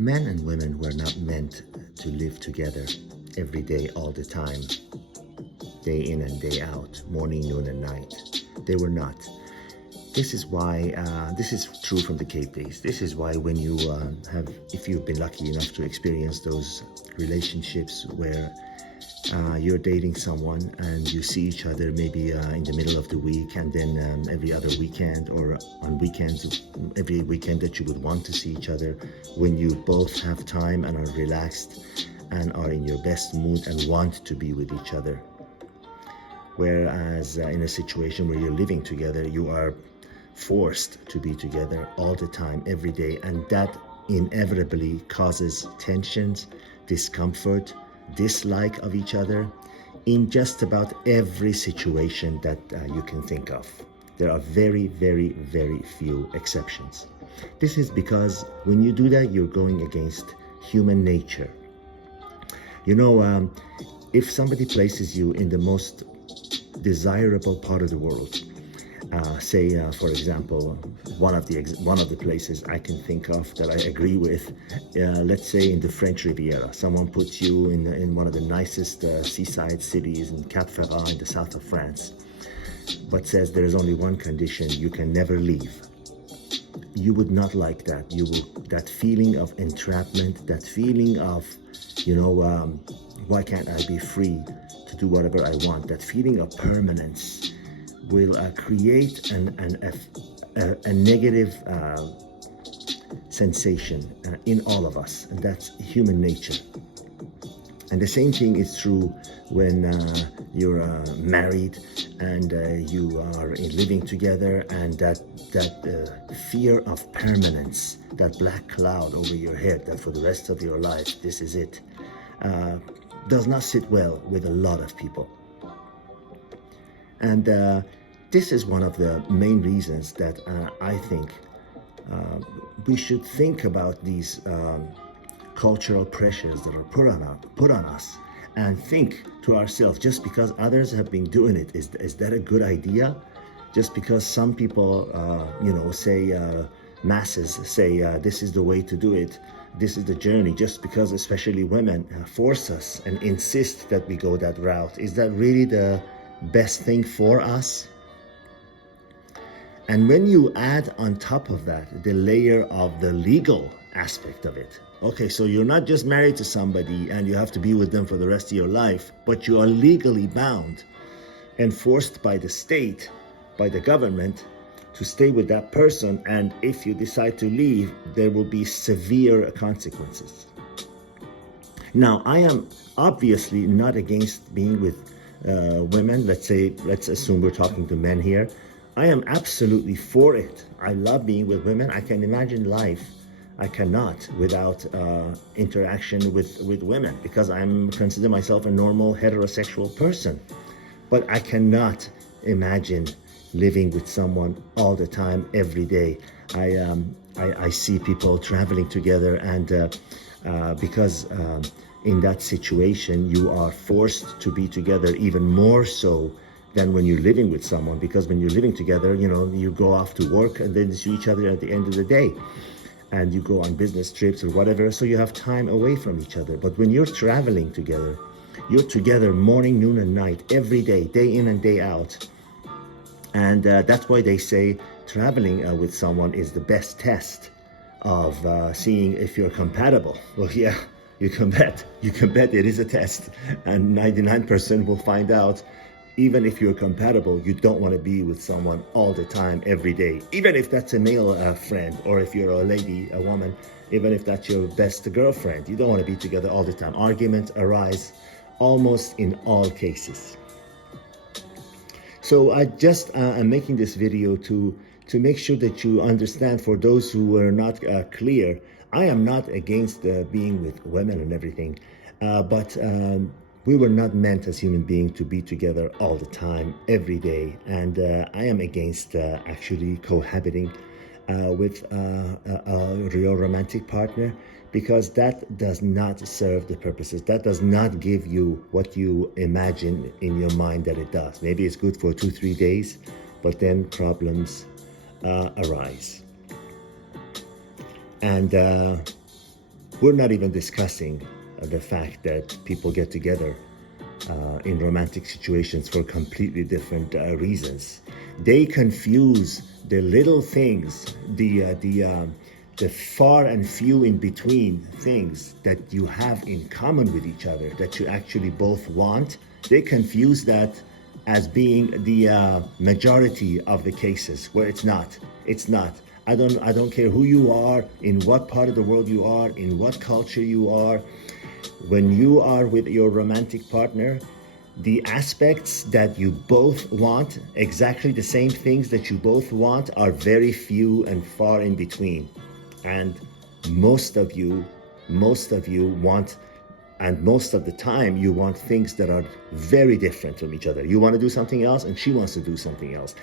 Men and women were not meant to live together every day, all the time, day in and day out, morning, noon, and night. They were not. This is why, this is true from the Cape days. This is why when you if you've been lucky enough to experience those relationships where you're dating someone and you see each other maybe in the middle of the week, and then every other weekend, or on weekends, every weekend that you would want to see each other, when you both have time and are relaxed and are in your best mood and want to be with each other. Whereas in a situation where you're living together, you are forced to be together all the time, every day, and that inevitably causes tensions, discomfort, dislike of each other in just about every situation that you can think of. There are very, very, very few exceptions. This is because when you do that, you're going against human nature. You know, if somebody places you in the most desirable part of the world, say, for example, one of the places I can think of that I agree with, let's say in the French Riviera, someone puts you in one of the nicest seaside cities in Cap Ferrat in the south of France, but says there is only one condition: you can never leave. You would not like that. That feeling of entrapment, that feeling of, you know, why can't I be free to do whatever I want? That feeling of permanence will create a negative sensation in all of us, and that's human nature. And the same thing is true when you're married and you are living together, and that fear of permanence, that black cloud over your head, that for the rest of your life this is it, does not sit well with a lot of people. And this is one of the main reasons that I think we should think about these cultural pressures that are put on us, and think to ourselves, just because others have been doing it, is that a good idea? Just because some people, you know, say, masses say this is the way to do it, this is the journey, just because especially women force us and insist that we go that route, is that really the best thing for us? And when you add on top of that the layer of the legal aspect of it, okay, so you're not just married to somebody and you have to be with them for the rest of your life, but you are legally bound and forced by the state, by the government, to stay with that person, and if you decide to leave, there will be severe consequences. Now, I am obviously not against being with women. Let's assume we're talking to men here. I am absolutely for it. I love being with women. I can imagine life. I cannot without interaction with women, because I consider myself a normal heterosexual person. But I cannot imagine living with someone all the time, every day. I see people traveling together, and because in that situation you are forced to be together even more so than when you're living with someone, because when you're living together, you know, you go off to work and then see each other at the end of the day, and you go on business trips or whatever, so you have time away from each other. But when you're traveling together, you're together morning, noon, and night, every day, day in and day out. And that's why they say traveling with someone is the best test of seeing if you're compatible. Well, yeah, you can bet it is a test, and 99% will find out. Even if you're compatible, you don't want to be with someone all the time, every day. Even if that's a male friend, or if you're a lady, a woman, even if that's your best girlfriend, you don't want to be together all the time. Arguments arise almost in all cases. So I just am making this video to make sure that you understand, for those who are not clear, I am not against being with women and everything, but we were not meant as human beings to be together all the time, every day. And I am against actually cohabiting with a real romantic partner, because that does not serve the purposes. That does not give you what you imagine in your mind that it does. Maybe it's good for 2-3 days, but then problems arise. And We're not even discussing the fact that people get together in romantic situations for completely different reasons. They confuse the little things, the far and few in between things that you have in common with each other, that you actually both want. They confuse that as being the majority of the cases, where it's not. It's not. I don't care who you are, in what part of the world you are, in what culture you are. When you are with your romantic partner, the aspects that you both want, exactly the same things that you both want, are very few and far in between. And most of you want, and most of the time you want things that are very different from each other. You want to do something else and she wants to do something else.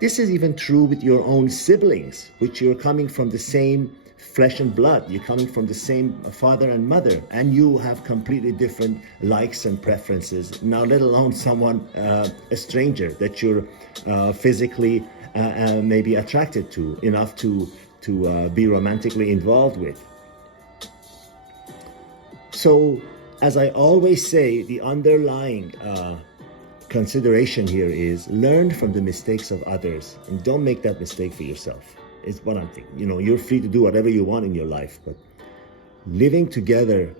This is even true with your own siblings, which you're coming from the same flesh and blood. You're coming from the same father and mother, and you have completely different likes and preferences. Now, let alone someone, a stranger that you're physically maybe attracted to enough to be romantically involved with. So, as I always say, the underlying consideration here is learn from the mistakes of others and don't make that mistake for yourself. Is what I'm thinking. You know, you're free to do whatever you want in your life, but living together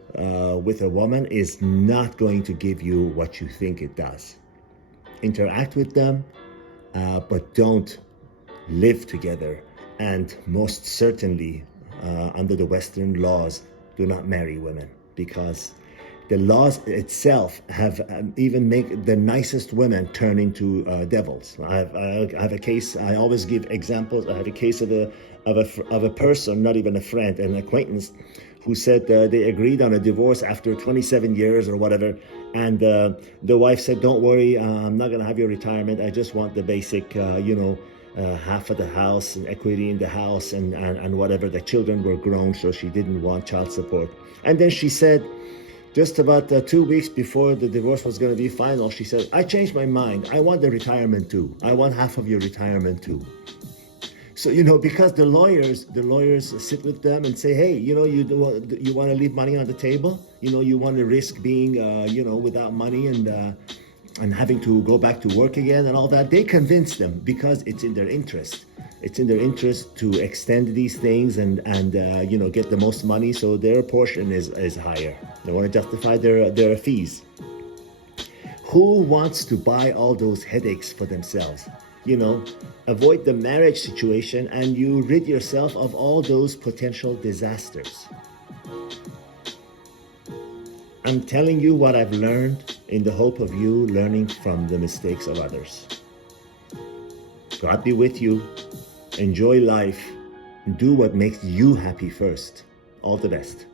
with a woman is not going to give you what you think it does. Interact with them, but don't live together. And most certainly, under the Western laws, do not marry women, because the laws itself have even make the nicest women turn into devils. I have a case. I always give examples. I have a case of a person, not even a friend, an acquaintance, who said they agreed on a divorce after 27 years or whatever, and the wife said, "Don't worry, I'm not gonna have your retirement. I just want the basic, half of the house and equity in the house and whatever." The children were grown, so she didn't want child support. And then she said, just about 2 weeks before the divorce was going to be final, she said, "I changed my mind. I want the retirement too. I want half of your retirement too." So, because the lawyers sit with them and say, "Hey, you want to leave money on the table? You want to risk being, without money and having to go back to work again and all that." They convince them because it's in their interest. It's in their interest to extend these things and get the most money, so their portion is higher. They want to justify their fees. Who wants to buy all those headaches for themselves? Avoid the marriage situation and you rid yourself of all those potential disasters. I'm telling you what I've learned in the hope of you learning from the mistakes of others. God be with you. Enjoy life. Do what makes you happy first. All the best.